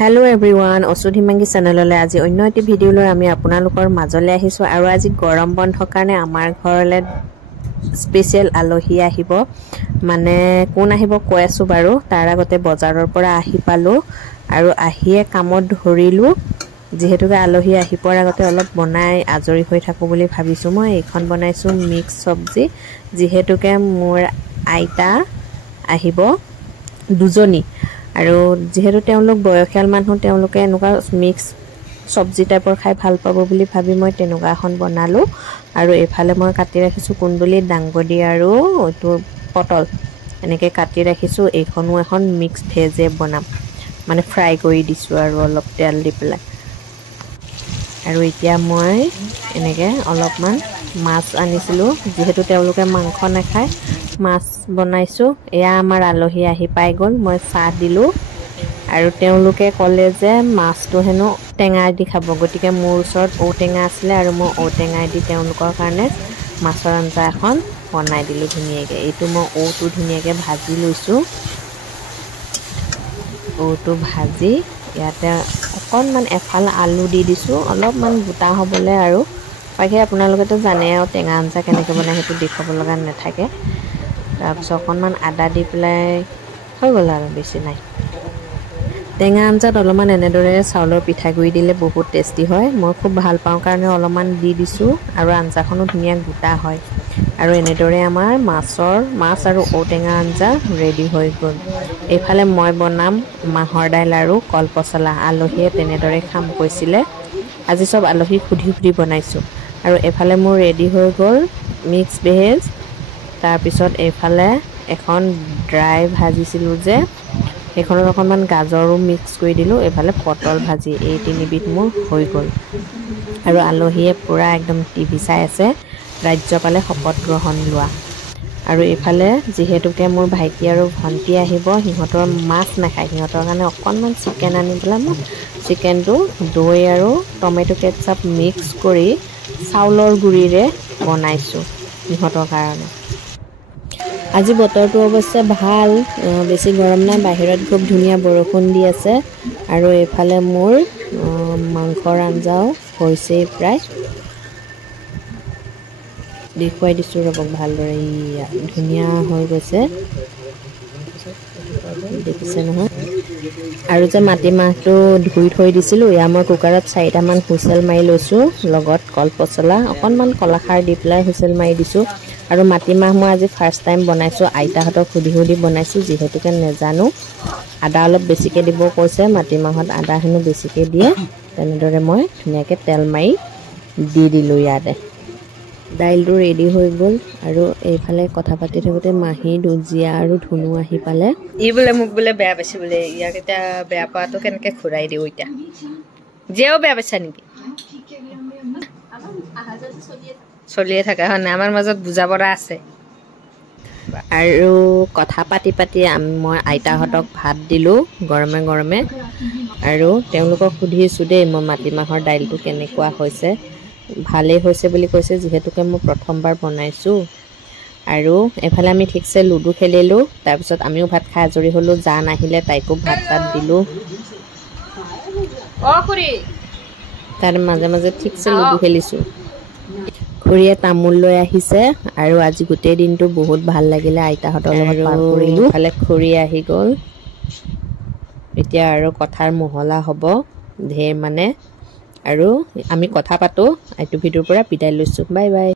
Hello everyone, Osudhimangi channelole আজি অন্য এটি ভিডিও লৈ আমি আপোনালোকৰ মাজলৈ আহিছো আৰু আজি গৰম বন্ধ কাৰণে আমাৰ ঘৰলে স্পেশাল আলহী আহিব মানে কোন আহিব কৈ আছো বাৰু তাৰ আগতে বজাৰৰ পৰা আহি পালো আৰু আহিয়ে কামত ধৰিলো যেহেতুকে আলহী আহি পৰাৰ আগতে অলপ বনাই আজৰি হৈ থাকো বুলি ভাবিছো মই এখন বনাইছো মিক্স সবজি যেহেতুকে মোৰ আইতা আহিব দুজনী আৰু যেহেতু তেওঁলোক বয়সীয়াল মানুহ তেওঁলোকে এনেকুৱা মিক্স সবজি টাইপৰ খাই ভাল পাব বুলি ভাবি মই তেনেকুৱা এখন বনালো আৰু এফালে মই কাটি ৰাখিছো কুন্দুলি ডাংবডি আৰু এটো পটল এনেকে কাটি ৰাখিছো এইখনো এখন মিক্স ভেজে বনাম মানে ফ্ৰাই কৰি দিছো আৰু অলপ তেল দি পেলাই আৰু এতিয়া মই এনেকে অলপমান মাছ আনিছিলো যেহেতু তেওঁলোকে মাংস নাখায় মাছ বনাইছো এয়া আমাৰ আলহী আহি পাই গল মই চাহ দিলো আৰু তেওঁলোকে কলে যে মাছটো হেনো টেঙা দি খাব গটিকে মোৰ ওচৰত ঔটেঙা আছিল আৰু মই ঔটেঙা দি তেওঁলোকৰ কাৰণে মাছৰ আঞ্জা এখন বনাই দিলো ধুনিয়াকে এইটো মই ঔটো ধুনিয়াকে ভাজি লৈছো ঔটো ভাজি ইয়াতে অকনমান এফাল আলু দি দিছো অলপমান গোটা হ'বলে আৰু বাকি আপোনালোকে তো জানে আৰু টেঙা আঞ্জা কেনেকৈ বনাই হেতু দেখাব লগা নাথাকে তাৰপিছত অকনমান আদা দি পেলাই হৈ গল আৰু বেছি নাই টেঙা আঞ্জাত অলপমান এনেদৰে চাউলৰ পিঠাগুৰি দিলে বহুত টেষ্টি হয় মই খুব ভাল পাওঁ কাৰণে অলপমান দি দিছো আৰু আঞ্জাখনো ধুনিয়া গোটা হয় আৰু এনেদৰে আমাৰ মাছ আৰু ঔটেঙা আঞ্জা ৰেডি হৈ গল এফালে মই বনাম মাহৰ দাইল আৰু কল পচলা আলহীয়ে তেনেদৰে খাম কৈছিলে আজি সব আলহী খুদি বনাইছো আৰু এফালে মোৰ ৰেডি হৈ গল মিক্স ভেজ তাৰ পিছত এফালে এখন ড্ৰাই ভাজিছিলো যে এখনত অকনমান গাজৰো মিক্স কৰি দিলো এফালে পটল ভাজি এই তিনিবিধ মোৰ হৈ গল আৰু আলহীয়ে পুৰা একদম টিভি চাই আছে ৰাজ্যপালে শপত গ্ৰহণ লোৱা আৰু এফালে যেহেতুকে মোৰ ভাইটি আৰু ভন্টি আহিব হিহঁতৰ মাছ নাখায় হিহঁতৰ কাৰণে অকনমান চিকেন আনি পেলা মই চিকেনটো দৈ আৰু টমেটো কেচাপ মিক্স কৰি চাউলৰ গুৰিৰে বনাইছো হিহঁতৰ কাৰণে আজি বতৰটো অৱশ্যে ভাল বেছি গৰম নাই বাহিৰত খুব ধুনিয়া বৰষুণ দি আছে আৰু এফালে মোৰ মাংসৰ আঞ্জাও হৈছে প্ৰায় দেখুৱাই দিছো ৰবক ভালদৰে ধুনিয়া হৈ গৈছে দেখিছে নহয় আৰু যে মাটিমাহটো ধুই থৈ দিছিলো ইয়া মই কুকাৰত 4টা মান হুইসেল মাৰি লৈছো লগত কল পচলা অকনমান কলাখাৰ দি পেলাই হুইসেল মাৰি দিছো আৰু মাটিমাহ মই আজি ফাৰ্স্ট টাইম বনাইছো আইতাহঁতক খুদি বনাইছো যেহেতুকে নেজানো আদা অলপ বেছিকে দিব কৈছে মাটিমাহত আদা হেনো বেছিকে দিয়ে তেনেদৰে মই ধুনিয়াকে তেল মাৰি দি দিলো ইয়াতে দাইলটো ৰেডি হৈ গল আৰু এইফালে কথা পাতি থাকোতে মাহী দুজিয়া আৰু ধুনু আহি পালে ই বলে মুক বলে বেয়া পাইছে বলে ইয়াক এটা বেয়া পাটো কেনেকে খুৰাই দিও ইটা যেও বেয়া পাইছা নেকি চলিয়ে থাকা হয় না আমাৰ মাজত বুজাবৰা আছে আৰু কথা পাতি মই আইতাহঁতক ভাত দিলো গৰমে গৰমে আৰু তেওঁলোকক সুধিছো দেই মই মাটিমাহৰ দাইলটো কেনেকুৱা হৈছে ভালে হৈছে বুলি কৈছে যেহেতুকে মই প্ৰথমবাৰ বনাইছো আৰু এফালে আমি ঠিকছে লুডু খেলিলো তাৰ পিছত আমিও ভাত খাই আজৰি হলো জান আহিলে তাইকো ভাত দিলো অ খুৰী তাৰ মাজে ঠিকছে লুডু খেলিছো খুৰীয়ে তামুল লৈ আহিছে আৰু আজি গোটেই দিনটো বহুত ভাল লাগিলে আইতাহঁতৰ লগত পাৰ কৰিলো ফালে খুৰী আহি গল এতিয়া আৰু কথাৰ মহলা হ'ব ধেৰ মানে আৰু আমি কথা পাতো এইটো ভিডিওৰ পৰা বিদায় লৈছো বাই বাই